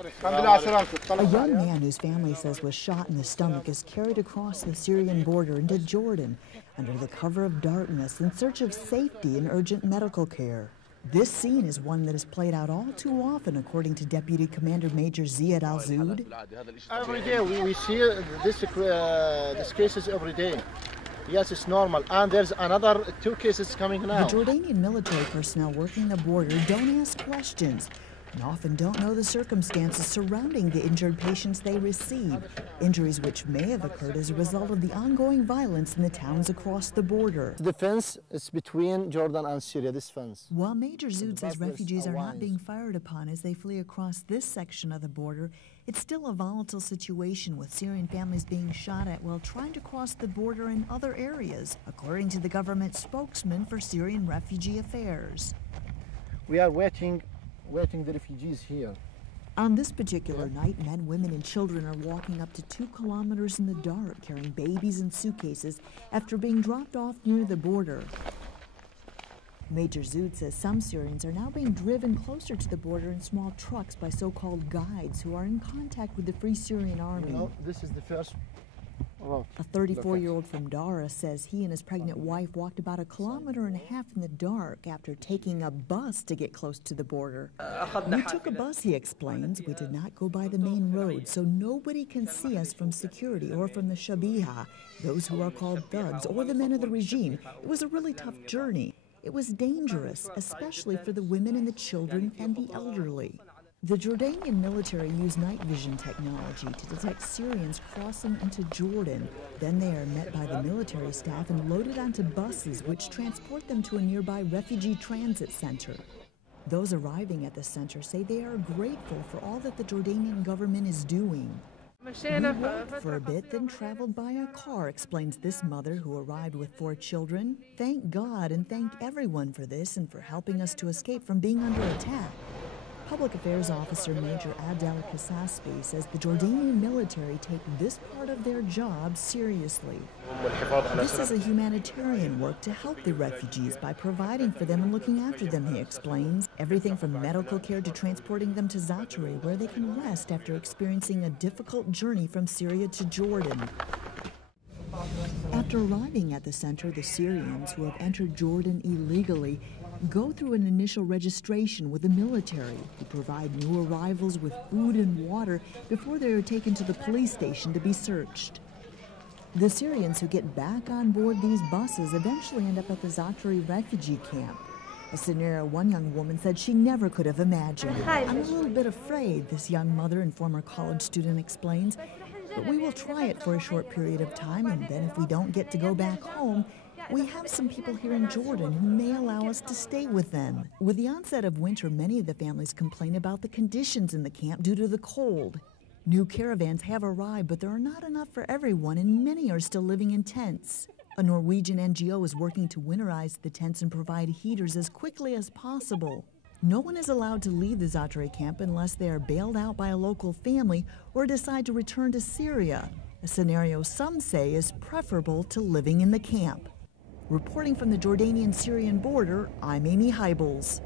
A young man whose family says was shot in the stomach is carried across the Syrian border into Jordan under the cover of darkness in search of safety and urgent medical care. This scene is one that is played out all too often, according to Deputy Commander Major Ziad Al-Zoud. Every day we see these cases every day. Yes, it's normal. And there's another 2 cases coming now. The Jordanian military personnel working the border don't ask questions and often don't know the circumstances surrounding the injured patients they receive, injuries which may have occurred as a result of the ongoing violence in the towns across the border. The fence is between Jordan and Syria, this fence. While Major Zoud says refugees are not being fired upon as they flee across this section of the border, it's still a volatile situation with Syrian families being shot at while trying to cross the border in other areas, according to the government spokesman for Syrian Refugee Affairs. We are waiting the refugees here. On this particular night, men, women, and children are walking up to 2 kilometers in the dark, carrying babies and suitcases after being dropped off near the border. Major Zoud says some Syrians are now being driven closer to the border in small trucks by so-called guides who are in contact with the Free Syrian Army. You know, this is the first route. A 34-year-old from Dara says he and his pregnant wife walked about 1.5 kilometers in the dark after taking a bus to get close to the border. We took a bus, he explains. We did not go by the main road, so nobody can see us from security or from the Shabiha, those who are called thugs, or the men of the regime. It was a really tough journey. It was dangerous, especially for the women and the children and the elderly. The Jordanian military use night vision technology to detect Syrians crossing into Jordan. Then they are met by the military staff and loaded onto buses which transport them to a nearby refugee transit center. Those arriving at the center say they are grateful for all that the Jordanian government is doing. We walked for a bit, then traveled by a car, explains this mother who arrived with 4 children. Thank God and thank everyone for this and for helping us to escape from being under attack. Public Affairs Officer Major Adel Kasasbi says the Jordanian military take this part of their job seriously. This is a humanitarian work to help the refugees by providing for them and looking after them, he explains. Everything from medical care to transporting them to Za'atari, where they can rest after experiencing a difficult journey from Syria to Jordan. After arriving at the center, the Syrians who have entered Jordan illegally go through an initial registration with the military, who provide new arrivals with food and water before they are taken to the police station to be searched. The Syrians who get back on board these buses eventually end up at the Za'atari refugee camp, a scenario one young woman said she never could have imagined. I'm a little bit afraid, this young mother and former college student explains, but we will try it for a short period of time, and then if we don't get to go back home, we have some people here in Jordan who may allow us to stay with them. With the onset of winter, many of the families complain about the conditions in the camp due to the cold. New caravans have arrived, but there are not enough for everyone, and many are still living in tents. A Norwegian NGO is working to winterize the tents and provide heaters as quickly as possible. No one is allowed to leave the Za'atari camp unless they are bailed out by a local family or decide to return to Syria, a scenario some say is preferable to living in the camp. Reporting from the Jordanian-Syrian border, I'm Amy Hybels.